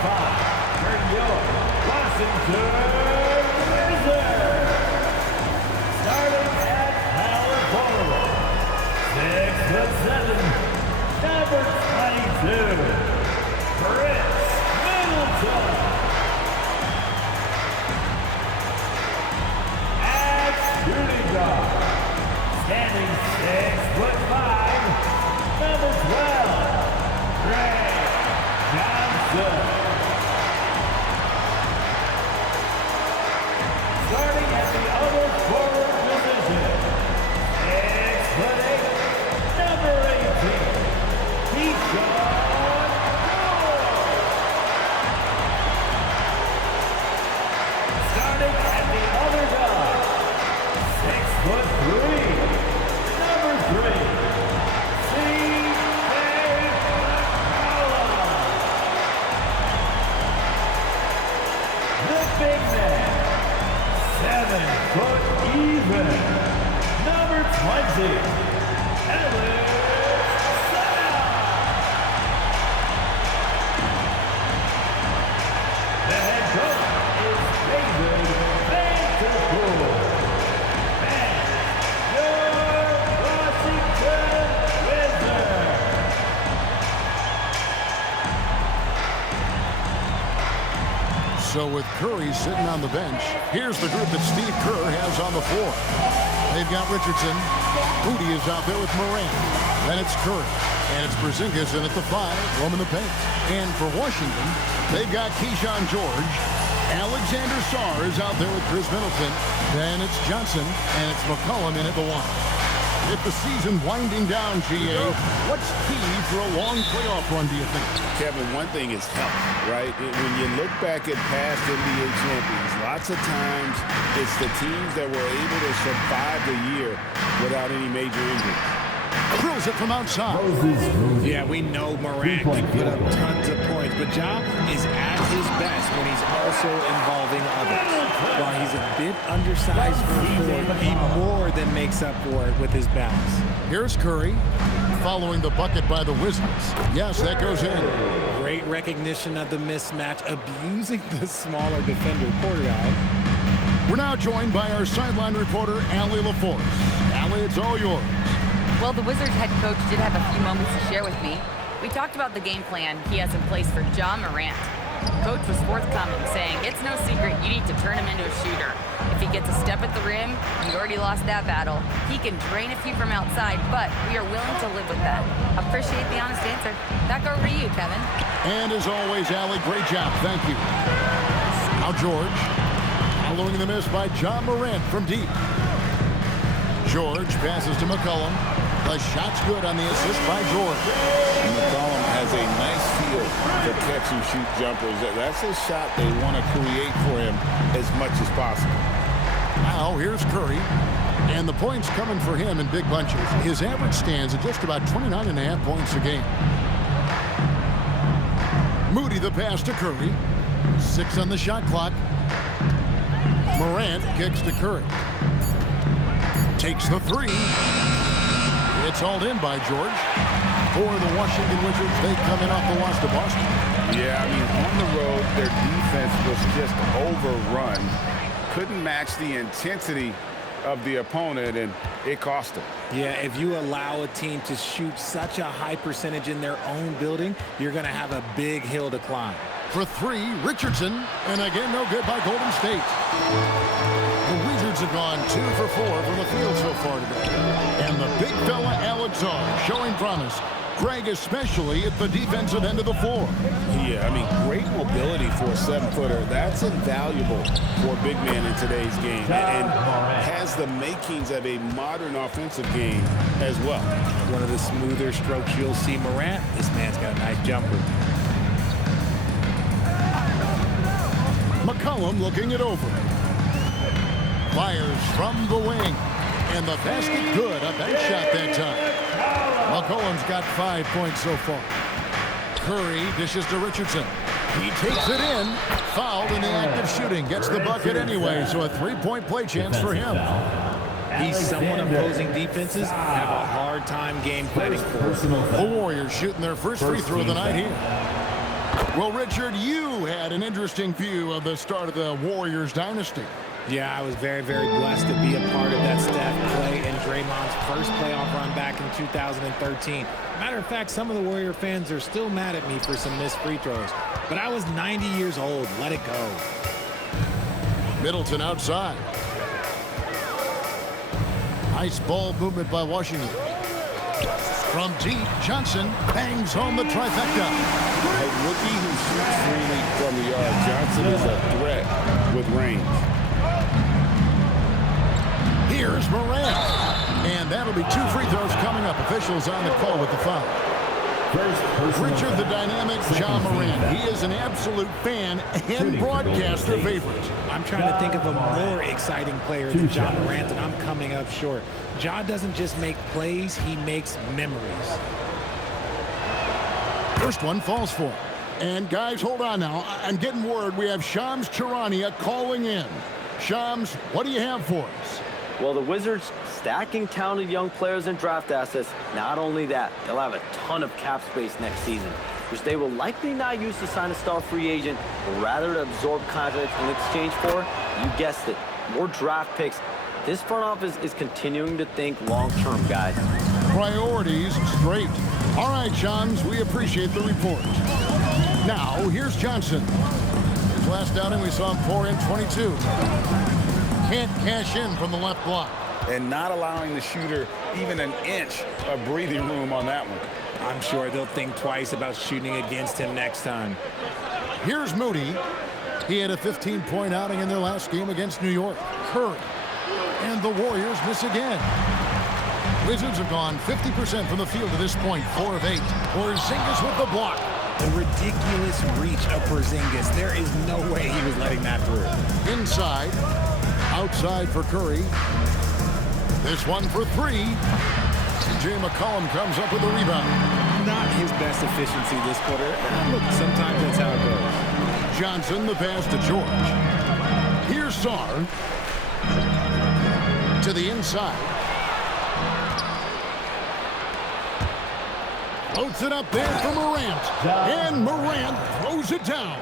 5, for your Washington Wizards. Starting at power forward, 6'7", number 22, Chris Middleton. At shooting guard, standing 6'5", number 12, Greg Johnson. Starting at the other forward position, 6'8", number 18, Keyshawn George. Starting at the other guard, 6'3", number 3, C.J. McCollum. The big man, 7 foot even, number 20, Alex Sal. The head coach is David Vanderpool. And your Washington Wizards. So with Curry sitting on the bench, here's the group that Steve Kerr has on the floor. They've got Richardson. Moody is out there with Morant. Then it's Curry. And it's Porzingis in at the 5, roaming the paint. And for Washington, they've got Keyshawn George. Alexander Sarr is out there with Chris Middleton. Then it's Johnson, and it's McCollum in at the 1. With the season winding down, GA, what's key for a long playoff run, do you think? Kevin, one thing is health, right? When you look back at past NBA champions, lots of times it's the teams that were able to survive the year without any major injuries. Throws it from outside. Yeah, we know Morant can put up tons of points, but Ja is at his best when he's also involving others. While he's a bit undersized for a forward, he more than makes up for it with his bounce. Here's Curry following the bucket by the Wizards. Yes, that goes in. Great recognition of the mismatch, abusing the smaller defender, poor guy. We're now joined by our sideline reporter, Allie LaForce. Allie, it's all yours. Well, the Wizards head coach did have a few moments to share with me. We talked about the game plan he has in place for Ja Morant. Coach was forthcoming, saying, it's no secret you need to turn him into a shooter. If he gets a step at the rim, you already lost that battle. He can drain a few from outside, but we are willing to live with that. Appreciate the honest answer. Back over to you, Kevin. And as always, Allie, great job. Thank you. Now George, following the miss by Ja Morant from deep. George passes to McCollum. The shot's good on the assist by George. And McCollum has a nice feel for catch and shoot jumpers. That's a shot they want to create for him as much as possible. Now here's Curry. And the points coming for him in big bunches. His average stands at just about 29.5 points a game. Moody the pass to Curry. 6 on the shot clock. Morant kicks to Curry. Takes the 3. It's hauled in by George. For the Washington Wizards, they come in off the loss to Boston. Yeah, I mean, on the road, their defense was just overrun. Couldn't match the intensity of the opponent, and it cost them. Yeah, if you allow a team to shoot such a high percentage in their own building, you're going to have a big hill to climb. For 3, Richardson, and again, no good by Golden State. The Wizards have gone 2 for 4 from the field so far today. And the big fella, Alex Sarr, showing promise. Greg especially at the defensive end of the floor. Yeah, I mean, great mobility for a 7-footer. That's invaluable for a big man in today's game. And has the makings of a modern offensive game as well. One of the smoother strokes you'll see Morant. This man's got a nice jumper. McCollum looking it over. Fires from the wing. And the basket good. A bench shot that time. McCollum's got 5 points so far. Curry dishes to Richardson. He takes it in. Fouled in the act of shooting. Gets the bucket anyway, so a 3-point play chance for him. He's someone opposing defenses have a hard time game planning for. The Warriors shooting their first free throw of the night here. Well, Richard, you had an interesting view of the start of the Warriors dynasty. Yeah, I was very, very blessed to be a part of that Steph, Clay, and Draymond's first playoff run back in 2013. Matter of fact, some of the Warrior fans are still mad at me for some missed free throws. But I was 90 years old. Let it go. Middleton outside. Nice ball movement by Washington. From deep, Johnson bangs home the trifecta. A rookie who shoots freely from the yard. Johnson is a threat with range. Here's Morant. And that'll be 2 free throws coming up. Officials on the call with the foul. Richard, the dynamic Ja Morant. He is an absolute fan and broadcaster favorite. I'm trying to think of a more exciting player than Ja Morant, and I'm coming up short. Ja doesn't just make plays, he makes memories. First one falls for him. And guys, hold on now. I'm getting word we have Shams Charania calling in. Shams, what do you have for us? Well, the Wizards stacking talented young players and draft assets. Not only that, they'll have a ton of cap space next season, which they will likely not use to sign a star free agent, but rather to absorb contracts in exchange for, you guessed it, more draft picks. This front office is continuing to think long-term, guys. Priorities straight. All right, Shams, we appreciate the report. Now, here's Johnson. His last outing, we saw him pour in 22. Can't cash in from the left block. And not allowing the shooter even an inch of breathing room on that one. I'm sure they'll think twice about shooting against him next time. Here's Moody. He had a 15-point outing in their last game against New York. Curry. And the Warriors miss again. Wizards have gone 50% from the field to this point, 4 of 8. Porzingis with the block. The ridiculous reach of Porzingis. There is no way he was letting that through. Inside. Outside for Curry. This one for 3. CJ McCollum comes up with a rebound. Not his best efficiency this quarter. Look, sometimes that's how it goes. Johnson, the pass to George. Here's Sarr. To the inside. Floats it up there for Morant. And Morant throws it down.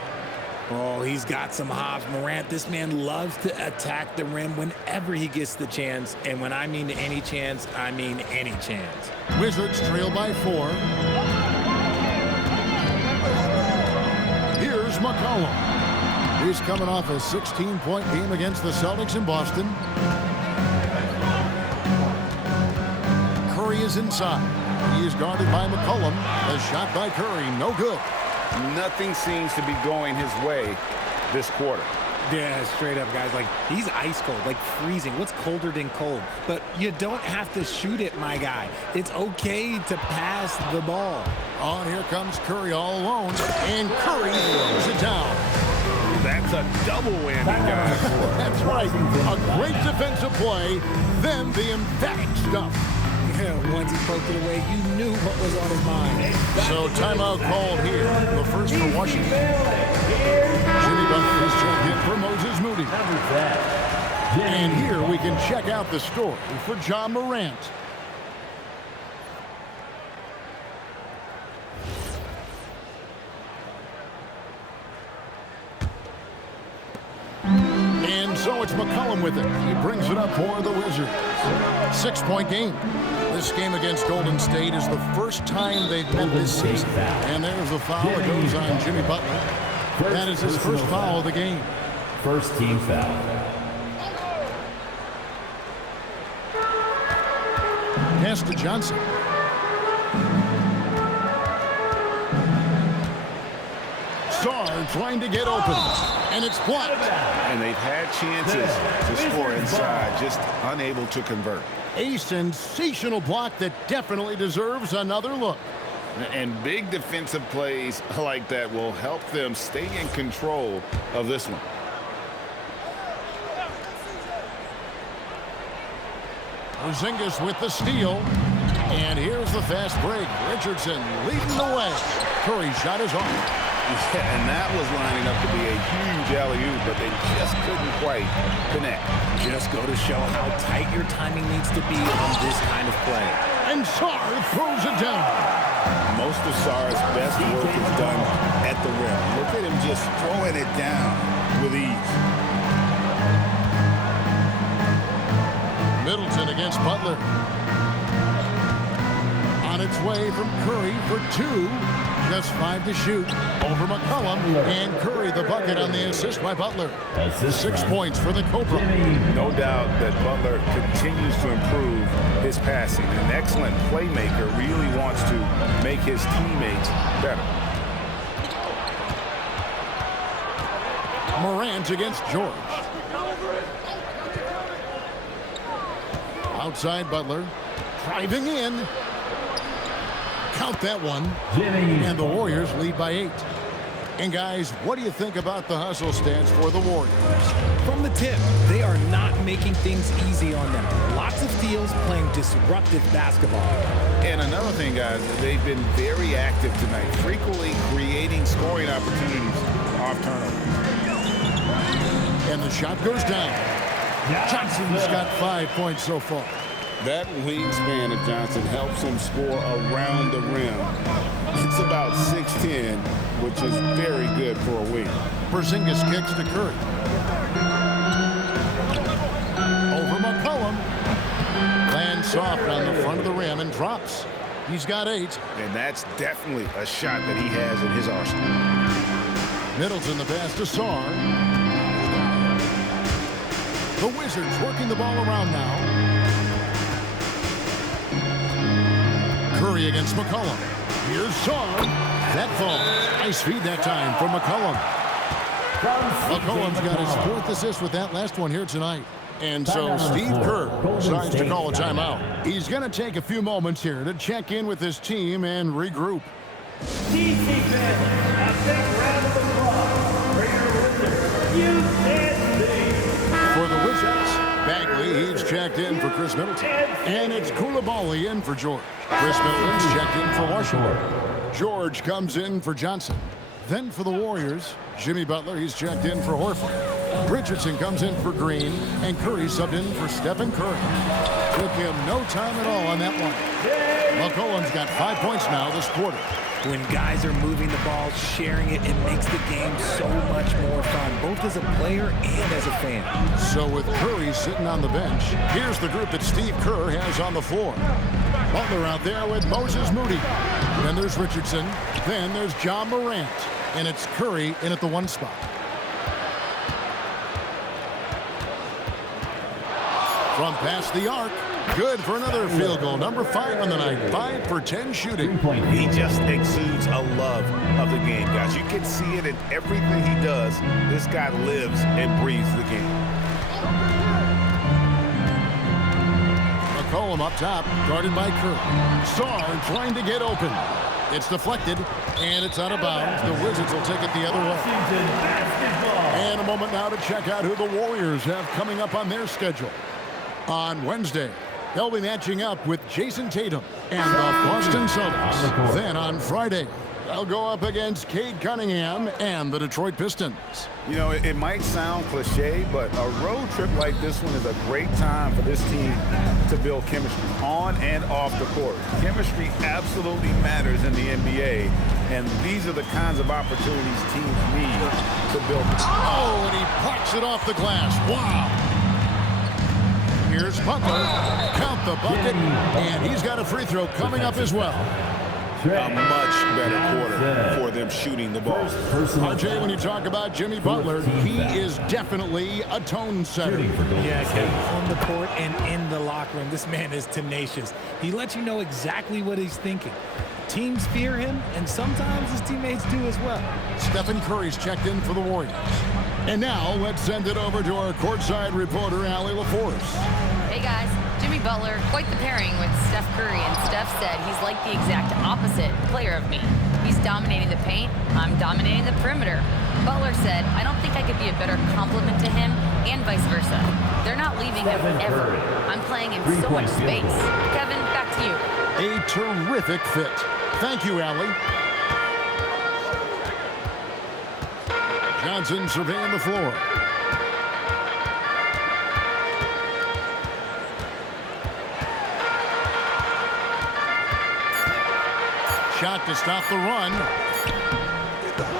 Oh, he's got some hops. Morant, this man loves to attack the rim whenever he gets the chance. And when I mean any chance, I mean any chance. Wizards trail by 4. Here's McCollum. He's coming off a 16-point game against the Celtics in Boston. Curry is inside. He is guarded by McCollum. A shot by Curry, no good. Nothing seems to be going his way this quarter. Yeah, straight up, guys. Like, he's ice cold, like freezing. What's colder than cold? But you don't have to shoot it, my guy. It's okay to pass the ball. On here comes Curry all alone. And Curry throws it down. That's a double whammy, guys. That's right. A great defensive play, then the emphatic stuff. Yeah, once he poked it away, you knew what was on his mind. So timeout called here. The first for Washington. Jimmy Butler is checked in for Moses Moody. And here we can check out the story for Ja Morant. And so it's McCollum with it. He brings it up for the Wizards. 6-point game. This game against Golden State is the first time they've met this season. And there's the foul that goes on Jimmy Butler. That is his first foul of the game. First team foul. Pass to Johnson. Sarr trying to get open. And it's blocked. And they've had chances to score inside, just unable to convert. A sensational block that definitely deserves another look. And big defensive plays like that will help them stay in control of this one. Porzingis with the steal. And here's the fast break. Richardson leading the way. Curry shot is off. Yeah, and that was lining up to be a huge alley-oop, but they just couldn't quite connect. Just go to show how tight your timing needs to be on this kind of play. And Sarr throws it down. Most of Sarr's best work is done at the rim. just throwing it down with ease. Middleton against Butler. On its way from Curry for two. Just 5 to shoot. Over McCollum. And Curry the bucket on the assist by Butler. 6 points for the Cobra. No doubt that Butler continues to improve his passing. An excellent playmaker, really wants to make his teammates better. Morant against George. Outside Butler. Driving in. Count that one. And the Warriors lead by 8. And guys, what do you think about the hustle stance for the Warriors? From the tip, they are not making things easy on them. Lots of steals, playing disruptive basketball. And another thing, guys, they've been very active tonight, frequently creating scoring opportunities off turnovers. And the shot goes down. Johnson's got 5 points so far. That wingspan of Johnson helps him score around the rim. It's about 6'10", which is very good for a wing. Porzingis kicks to Curry. Over McCollum. Lands soft on the front of the rim and drops. He's got 8. And that's definitely a shot that he has in his arsenal. Middleton the pass to Sarr. The Wizards working the ball around now. Curry against McCollum. Here's Sarr. That falls. Nice feed that time for McCollum. McCollum's got his 4th assist with that last one here tonight. And so Steve Kerr decides to call a timeout. He's going to take a few moments here to check in with his team and regroup. Defense, a big round of applause for your Wizards. USA. For the Wizards, Bagley, he's checked in for Chris Middleton. And it's Koulibaly in for George. Chris Middleton's checked in for Washington. George comes in for Johnson. Then for the Warriors, Jimmy Butler, he's checked in for Horford. Richardson comes in for Green, and Curry subbed in for Stephen Curry. Took him no time at all on that one. McCollum's got 5 points now this quarter. When guys are moving the ball, sharing it, it makes the game so much more fun, both as a player and as a fan. So with Curry sitting on the bench, here's the group that Steve Kerr has on the floor. Butler out there with Moses Moody. Then there's Richardson. Then there's John Morant. And it's Curry in at the 1 spot. From past the arc. Good for another field goal. Number 5 on the night. 5 for 10 shooting. He just exudes a love of the game, guys. You can see it in everything he does. This guy lives and breathes the game. McCollum up top, guarded by Curry. Sarr trying to get open. It's deflected, and it's out of bounds. The Wizards will take it the other way. And a moment now to check out who the Warriors have coming up on their schedule. On Wednesday, they'll be matching up with Jason Tatum and the Boston Celtics. Then on Friday, they'll go up against Cade Cunningham and the Detroit Pistons. You know, it might sound cliche, but a road trip like this one is a great time for this team to build chemistry on and off the court. Chemistry absolutely matters in the NBA, and these are the kinds of opportunities teams need to build. Oh, and he pucks it off the glass. Wow. Here's Butler. Count the bucket, and he's got a free throw coming up as well. A much better quarter for them shooting the ball. RJ, when you talk about Jimmy Butler, he is definitely a tone setter. Yeah, Kevin, on the court and in the locker room, this man is tenacious. He lets you know exactly what he's thinking. Teams fear him, and sometimes his teammates do as well. Stephen Curry's checked in for the Warriors. And now, let's send it over to our courtside reporter, Allie LaForce. Hey guys, Jimmy Butler, quite the pairing with Steph Curry, and Steph said he's like the exact opposite player of me. He's dominating the paint, I'm dominating the perimeter. Butler said, I don't think I could be a better complement to him, and vice versa. They're not leaving him ever. I'm playing in so much space. Kevin, back to you. A terrific fit. Thank you, Allie. Johnson surveying the floor. Shot to stop the run.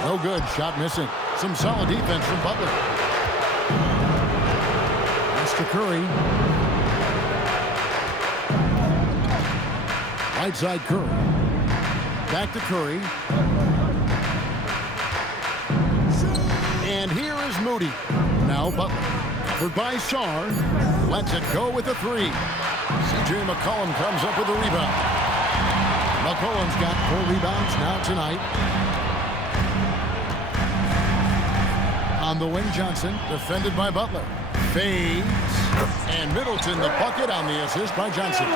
No good. Shot missing. Some solid defense from Butler. That's to Curry. Right side Curry. Back to Curry. And here is Moody. Now Butler. Covered by Sarr. Lets it go with a three. C.J. McCollum comes up with a rebound. McCollum's got 4 rebounds now tonight. On the wing, Johnson, defended by Butler. Fades. And Middleton, the bucket on the assist by Johnson.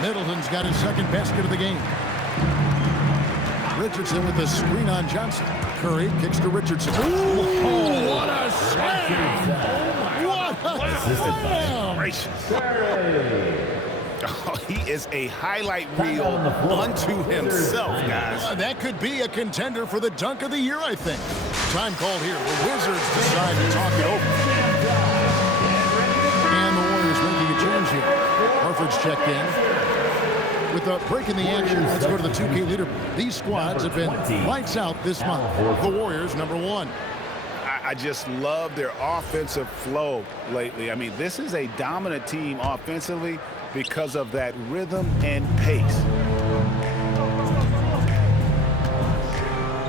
Middleton's got his second basket of the game. Richardson with the screen on Johnson. Curry kicks to Richardson. Ooh, what a slam! What a slam! Oh, he is a highlight reel unto himself, guys. That could be a contender for the dunk of the year, I think. Time called here. The Wizards decide to talk it over. And the Warriors making a change here. Horford's checked in. With a break in the action, let's go to the 2K leader. These squads have been lights out this month. The Warriors, number 1. I just love their offensive flow lately. I mean, this is a dominant team offensively because of that rhythm and pace.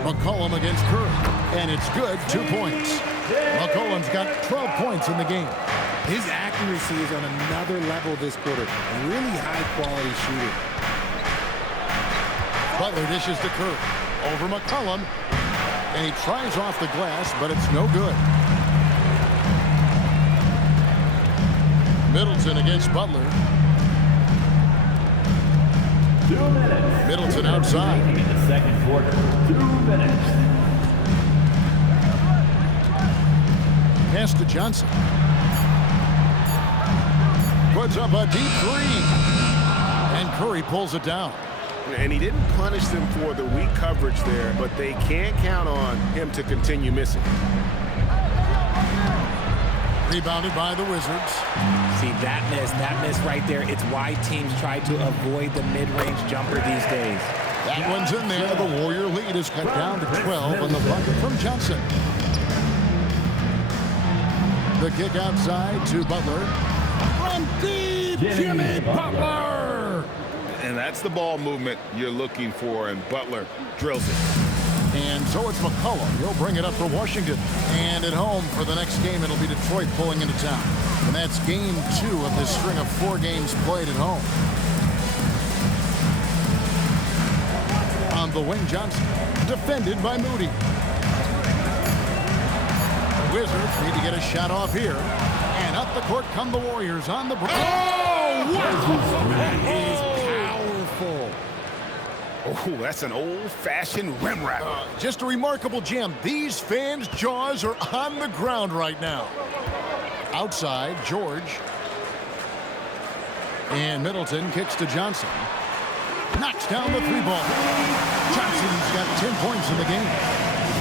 McCollum against Curry, and it's good, 2 points. McCollum's got 12 points in the game. His accuracy is on another level this quarter. Really high-quality shooter. Butler dishes to Curry. Over McCollum. And he tries off the glass, but it's no good. Middleton against Butler. 2 minutes. Middleton outside. In the second quarter. 2 minutes. Pass to Johnson. Puts up a deep three. And Curry pulls it down. And he didn't punish them for the weak coverage there, but they can't count on him to continue missing. Rebounded by the Wizards. See, that miss right there, it's why teams try to avoid the mid-range jumper these days. That one's in there. The Warrior lead is cut down to 12 on the bucket from Johnson. The kick outside to Butler. From deep, Jimmy Butler! And that's the ball movement you're looking for, and Butler drills it. And so it's McCollum. He'll bring it up for Washington. And at home for the next game, it'll be Detroit pulling into town. And that's game 2 of this string of 4 games played at home. On the wing, Johnson, defended by Moody. The Wizards need to get a shot off here. And up the court come the Warriors on the break. Oh, wow! That is powerful. Oh, that's an old-fashioned rim wrap. Just a remarkable jam. These fans' jaws are on the ground right now. Outside, George. And Middleton kicks to Johnson. Knocks down the 3-ball. Johnson's got 10 points in the game.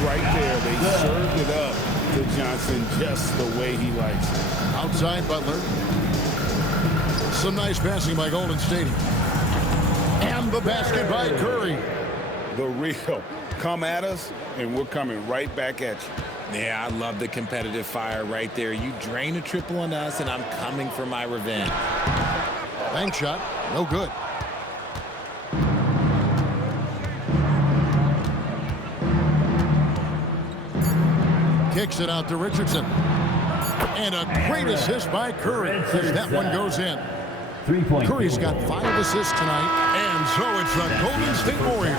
Right there, they served it up to Johnson just the way he likes it. Outside, Butler. Some nice passing by Golden State. And the basket by Curry. The real. Come at us, and we're coming right back at you. Yeah, I love the competitive fire right there. You drain a triple on us, and I'm coming for my revenge. Bank shot, no good. Kicks it out to Richardson. And a great assist by Curry as that one goes in. 3-point. Curry's got 5 assists tonight. And so it's the Golden State Warriors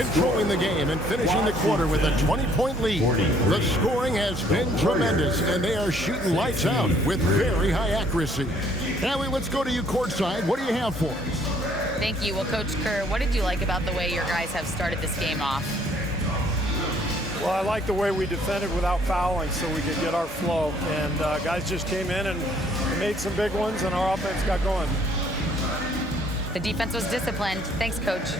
controlling the game and finishing the quarter with a 20-point lead. The scoring has been tremendous, and they are shooting lights out with very high accuracy. Allie, let's go to you courtside. What do you have for us? Thank you. Well, Coach Kerr, what did you like about the way your guys have started this game off? Well, I like the way we defended without fouling so we could get our flow. And guys just came in and made some big ones, and our offense got going. The defense was disciplined. Thanks, Coach.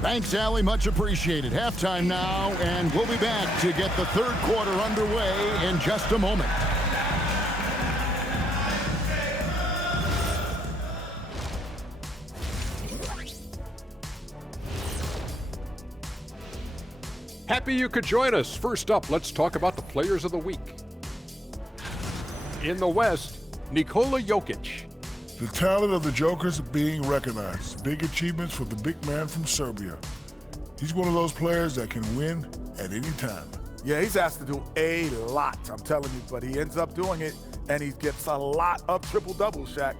Thanks, Allie. Much appreciated. Halftime now, and we'll be back to get the third quarter underway in just a moment. Happy you could join us. First up, let's talk about the players of the week. In the West, Nikola Jokic. The talent of the Jokers being recognized. Big achievements for the big man from Serbia. He's one of those players that can win at any time. Yeah, he's asked to do a lot, I'm telling you, but he ends up doing it, and he gets a lot of triple-doubles, Shaq.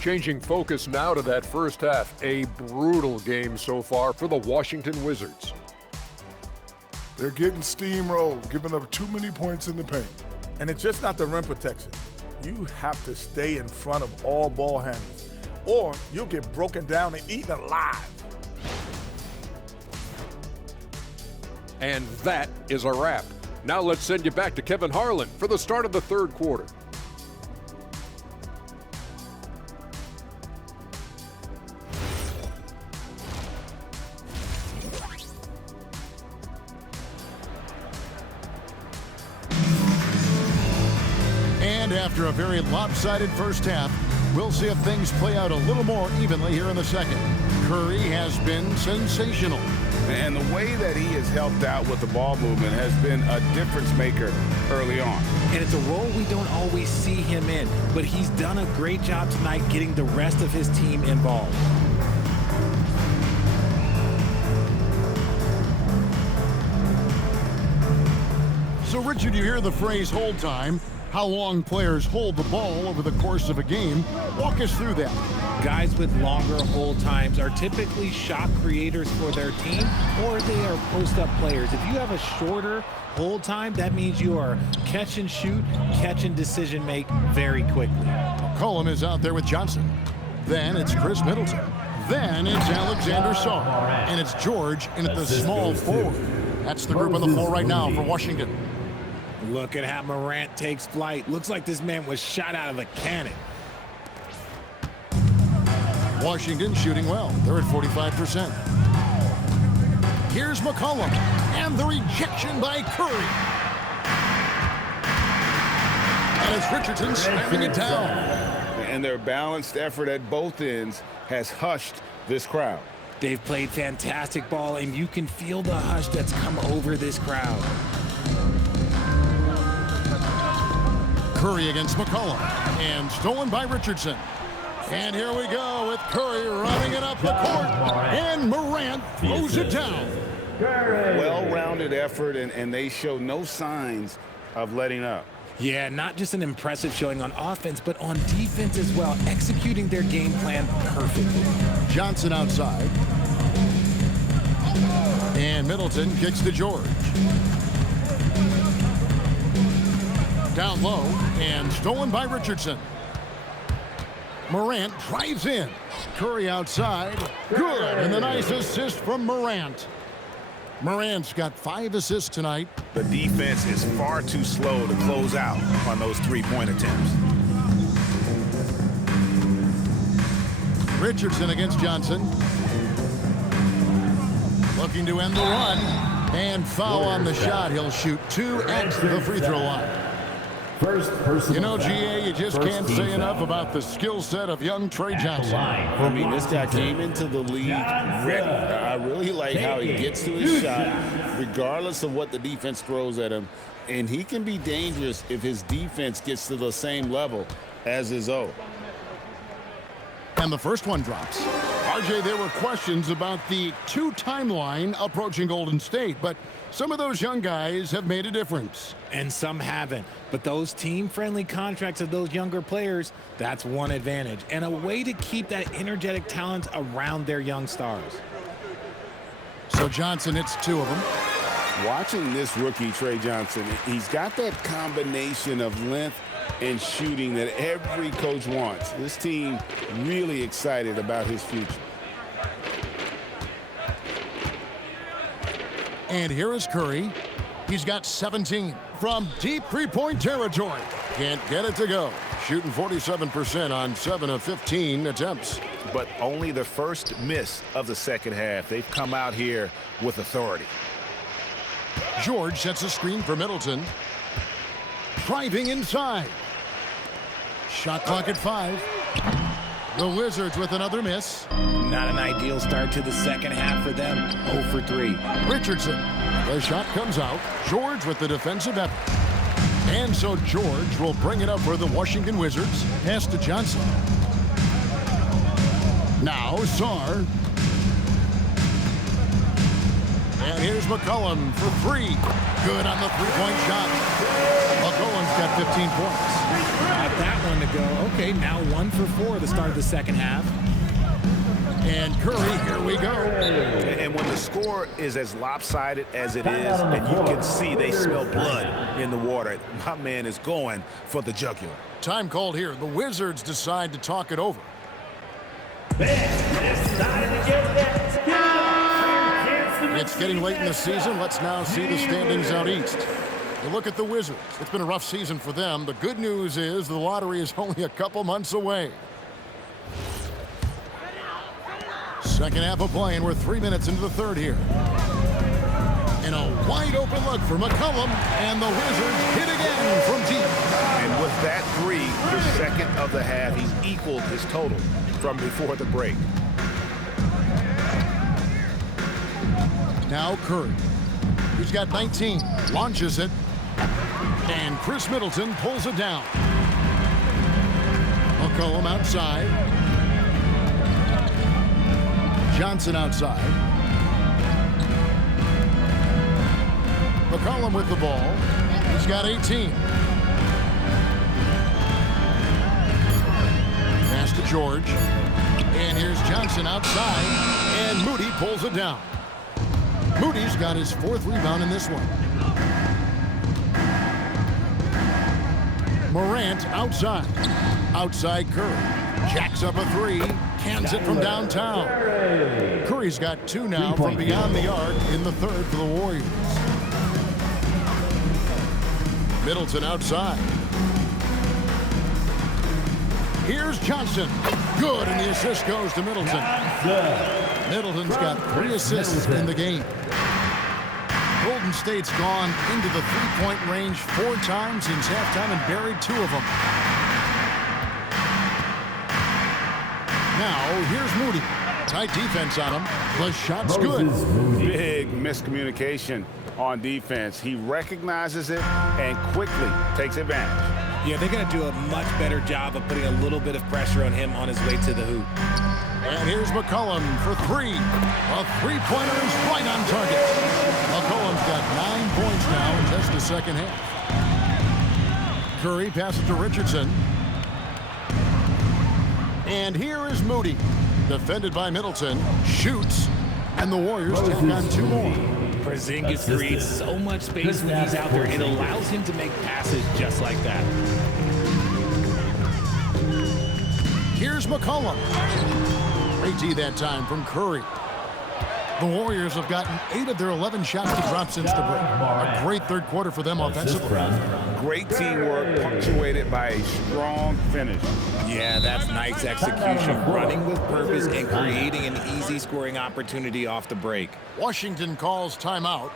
Changing focus now to that first half. A brutal game so far for the Washington Wizards. They're getting steamrolled, giving up too many points in the paint. And it's just not the rim protection. You have to stay in front of all ball handlers, or you'll get broken down and eaten alive. And that is a wrap. Now let's send you back to Kevin Harlan for the start of the third quarter. And after a very lopsided first half, we'll see if things play out a little more evenly here in the second. Curry has been sensational. And the way that he has helped out with the ball movement has been a difference maker early on. And it's a role we don't always see him in, but he's done a great job tonight getting the rest of his team involved. So, Richard, you hear the phrase hold time. How long players hold the ball over the course of a game. Walk us through that. Guys with longer hold times are typically shot creators for their team, or they are post-up players. If you have a shorter hold time, that means you are catch and shoot, catch and decision make very quickly. McCollum is out there with Johnson. Then it's Chris Middleton. Then it's Alexander Sarr. And it's George in at the small forward. That's the group on the floor right now for Washington. Look at how Morant takes flight. Looks like this man was shot out of a cannon. Washington shooting well. They're at 45%. Here's McCollum. And the rejection by Curry. And it's Richardson slamming it down. And their balanced effort at both ends has hushed this crowd. They've played fantastic ball, and you can feel the hush that's come over this crowd. Curry against McCollum, and stolen by Richardson. And here we go with Curry running it up the court, and Morant throws it down. Well-rounded effort, and they show no signs of letting up. Yeah, not just an impressive showing on offense, but on defense as well, executing their game plan perfectly. Johnson outside. And Middleton kicks to George. Down low, and stolen by Richardson. Morant drives in. Curry outside. Good, and a nice assist from Morant. Morant's got 5 assists tonight. The defense is far too slow to close out on those three-point attempts. Richardson against Johnson. Looking to end the run. And foul on the shot. He'll shoot 2 at the free throw line. You know, GA, you just can't say enough about the skill set of young Trey Johnson. I mean, this guy came into the league ready. I really like how he gets to his shot, regardless of what the defense throws at him. And he can be dangerous if his defense gets to the same level as his own. And the first one drops. RJ, there were questions about the 2 timeline approaching Golden State, but some of those young guys have made a difference. And some haven't. But those team-friendly contracts of those younger players, that's one advantage. And a way to keep that energetic talent around their young stars. So Johnson hits 2 of them. Watching this rookie, Trey Johnson, he's got that combination of length and shooting that every coach wants. This team really excited about his future. And here is Curry. He's got 17 from deep three-point territory. Can't get it to go. Shooting 47% on 7 of 15 attempts. But only the first miss of the second half. They've come out here with authority. George sets a screen for Middleton. Driving inside. Shot clock at 5. The Wizards with another miss. Not an ideal start to the second half for them. 0 for 3. Richardson. The shot comes out. George with the defensive effort. And so George will bring it up for the Washington Wizards. Pass to Johnson. Now Sarr. And here's McCollum for 3. Good on the three-point shot. McCollum's got 15 points. Got that one to go. Okay, now 1 for 4 to start the second half. And Curry, here we go. And when the score is as lopsided as it is, and you can see they smell blood in the water, my man is going for the jugular. Time called here. The Wizards decide to talk it over. It's getting late in the season. Let's now see the standings out east. You look at the Wizards. It's been a rough season for them. The good news is the lottery is only a couple months away. Second half of play, and we're 3 minutes into the third here. And a wide open look for McCollum, and the Wizards hit again from deep. And with that 3, the second of the half, he's equaled his total from before the break. Now Curry. He's got 19. Launches it. And Chris Middleton pulls it down. McCollum outside. Johnson outside. McCollum with the ball. He's got 18. Pass to George. And here's Johnson outside. And Moody pulls it down. Moody's got his 4th rebound in this one. Morant outside. Outside Curry. Jacks up a 3. Cans it from downtown. Curry's got 2 now from beyond the arc in the third for the Warriors. Middleton outside. Here's Johnson. Good, and the assist goes to Middleton. Middleton's got 3 assists in the game. Golden State's gone into the three-point range 4 times since halftime and buried 2 of them. Now, here's Moody. Tight defense on him. The shot's good. Big miscommunication on defense. He recognizes it and quickly takes advantage. Yeah, they're going to do a much better job of putting a little bit of pressure on him on his way to the hoop. And here's McCollum for 3. A three-pointer is right on target. McCollum's got 9 points now in just the second half. Curry passes to Richardson. And here is Moody. Defended by Middleton. Shoots. And the Warriors take on 2 more. Porzingis creates so much space when he's out there. It allows him to make passes just like that. Here's McCollum. Great D that time from Curry. The Warriors have gotten 8 of their 11 shots to drop since the break. A great third quarter for them offensively. Great teamwork punctuated by a strong finish. Yeah, that's nice execution. Running with purpose and creating an easy scoring opportunity off the break. Washington calls timeout.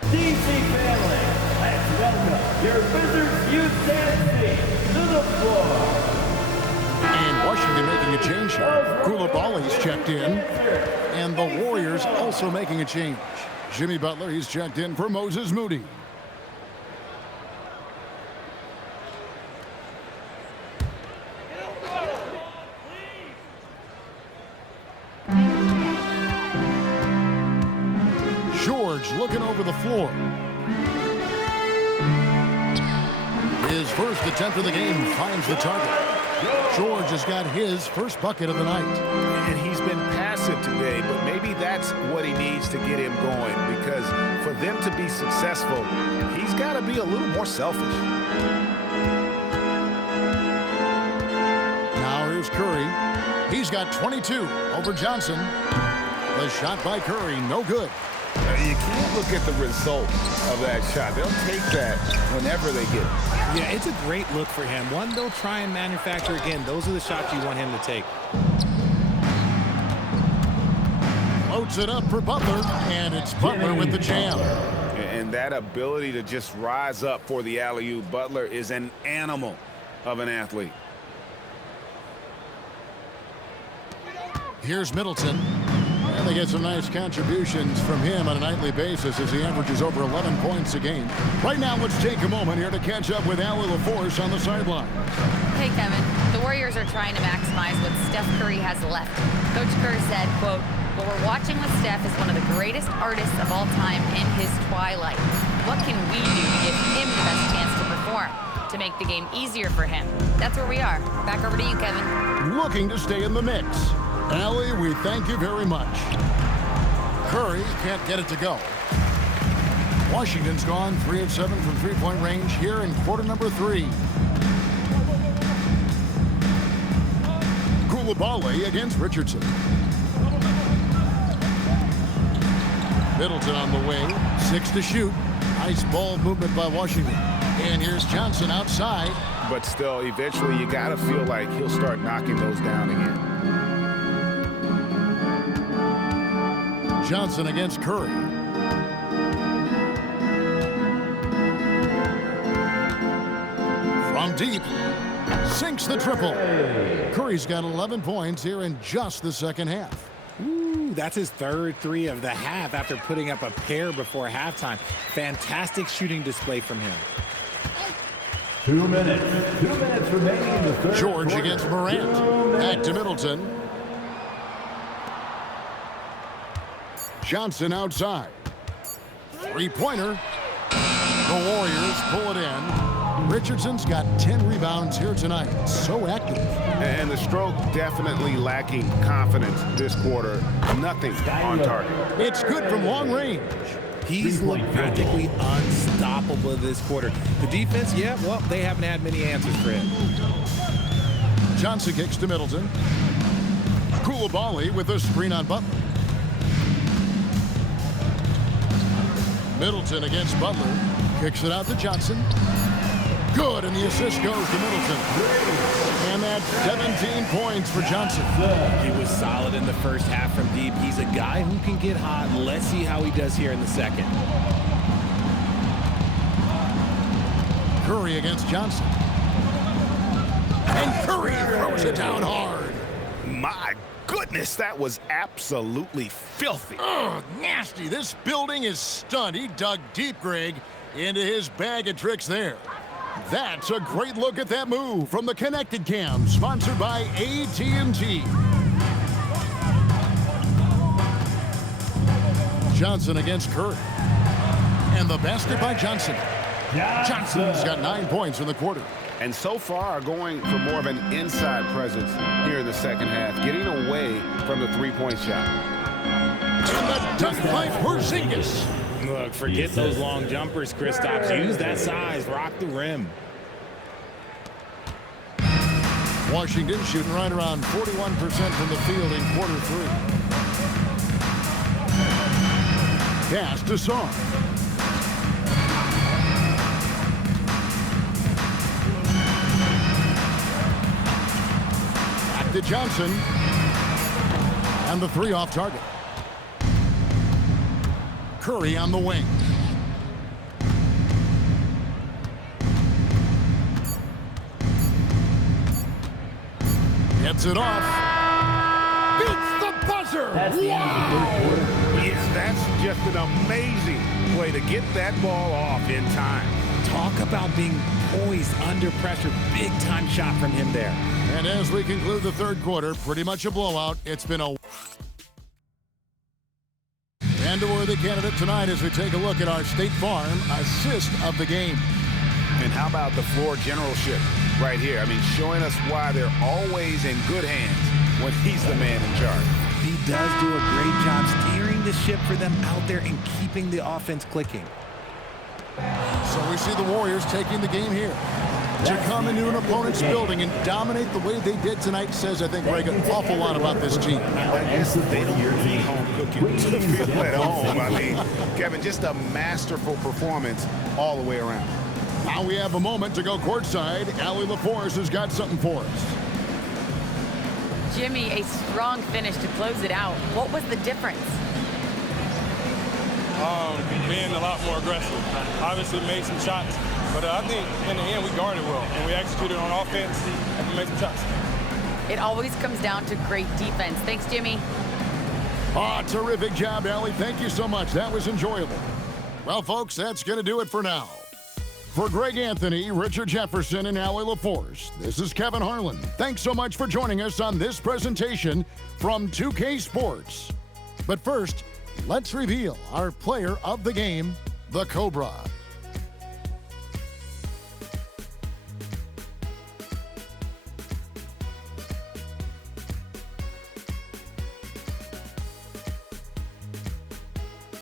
DC family, let's welcome your Wizards youth dance team to the floor. And Washington making a change here. Koulibaly's checked in. And the Warriors also making a change. Jimmy Butler, he's checked in for Moses Moody. George looking over the floor. His first attempt of the game finds the target. George has got his first bucket of the night. And he's been passive today, but maybe that's what he needs to get him going, because for them to be successful, he's got to be a little more selfish. Now here's Curry. He's got 22 over Johnson. The shot by Curry, no good. You can't look at the result of that shot. They'll take that whenever they get it. Yeah, it's a great look for him. One they'll try and manufacture again. Those are the shots you want him to take. Floats it up for Butler, and it's Butler with the jam. And that ability to just rise up for the alley-oop, Butler is an animal. of an athlete. Here's Middleton. And they get some nice contributions from him on a nightly basis as he averages over 11 points a game. Right now, let's take a moment here to catch up with Allie LaForce on the sideline. Hey, Kevin. The Warriors are trying to maximize what Steph Curry has left. Coach Kerr said, quote, "What we're watching with Steph is one of the greatest artists of all time in his twilight. What can we do to give him the best chance to perform, to make the game easier for him?" That's where we are. Back over to you, Kevin. Looking to stay in the mix. Allie, we thank you very much. Curry can't get it to go. Washington's gone 3 of 7 from three-point range here in quarter number 3. Coulibaly against Richardson. Middleton on the wing, 6 to shoot. Nice ball movement by Washington. And here's Johnson outside. But still, eventually you got to feel like he'll start knocking those down again. Johnson against Curry. From deep, sinks the triple. Curry's got 11 points here in just the second half. Ooh, that's his third 3 of the half after putting up a pair before halftime. Fantastic shooting display from him. 2 minutes. 2 minutes remaining in the third George quarter. against Morant. Back to Middleton. Johnson outside. Three-pointer. The Warriors pull it in. Richardson's got 10 rebounds here tonight. So active. And the stroke definitely lacking confidence this quarter. Nothing on target. It's good from long range. He's looked practically unstoppable this quarter. The defense, yeah, well, they haven't had many answers for him. Johnson kicks to Middleton. Coulibaly with a screen on Butler. Middleton against Butler. Kicks it out to Johnson. Good, and the assist goes to Middleton. And that's 17 points for Johnson. He was solid in the first half from deep. He's a guy who can get hot. Let's see how he does here in the second. Curry against Johnson. And Curry throws it down hard. My goodness, that was absolutely filthy. Ugh, nasty. This building is stunned. He dug deep, Greg, into his bag of tricks there. That's a great look at that move from the Connected Cam, sponsored by AT&T. Johnson against Curry. And the basket by Johnson. Johnson's got 9 points in the quarter. And so far going for more of an inside presence here in the second half, getting away from the three-point shot. And the dunk by Porzingis. Look, forget those long jumpers, Kristaps. Use that size. Rock the rim. Washington shooting right around 41% from the field in quarter 3. Pass to Song. Back to Johnson. And the 3 off target. Curry on the wing. Gets it off. Beats the buzzer. That's the end of the third quarter. Yes, that's just an amazing way to get that ball off in time. Talk about being poised under pressure. Big time shot from him there. And as we conclude the third quarter, pretty much a blowout. It's been a... And a worthy candidate tonight as we take a look at our State Farm assist of the game. And how about the floor generalship right here? I mean, showing us why they're always in good hands when he's the man in charge. He does do a great job steering the ship for them out there and keeping the offense clicking. So we see the Warriors taking the game here. To come into an opponent's building and dominate the way they did tonight says, I think, Greg, an awful lot about this team. I guess they don't need home cooking to feel at home. I mean, Kevin, just a masterful performance all the way around. Now we have a moment to go courtside. Allie LaForce has got something for us. Jimmy, a strong finish to close it out. What was the difference? Being a lot more aggressive. Obviously made some shots But I think in the end we guarded well, and we executed on offense, and we made some shots. It always comes down to great defense. Thanks, Jimmy. Terrific job, Allie. Thank you so much. That was enjoyable. Well, folks, that's going to do it for now. For Greg Anthony, Richard Jefferson, and Allie LaForce, this is Kevin Harlan. Thanks so much for joining us on this presentation from 2K Sports. But first, let's reveal our player of the game, the Cobra.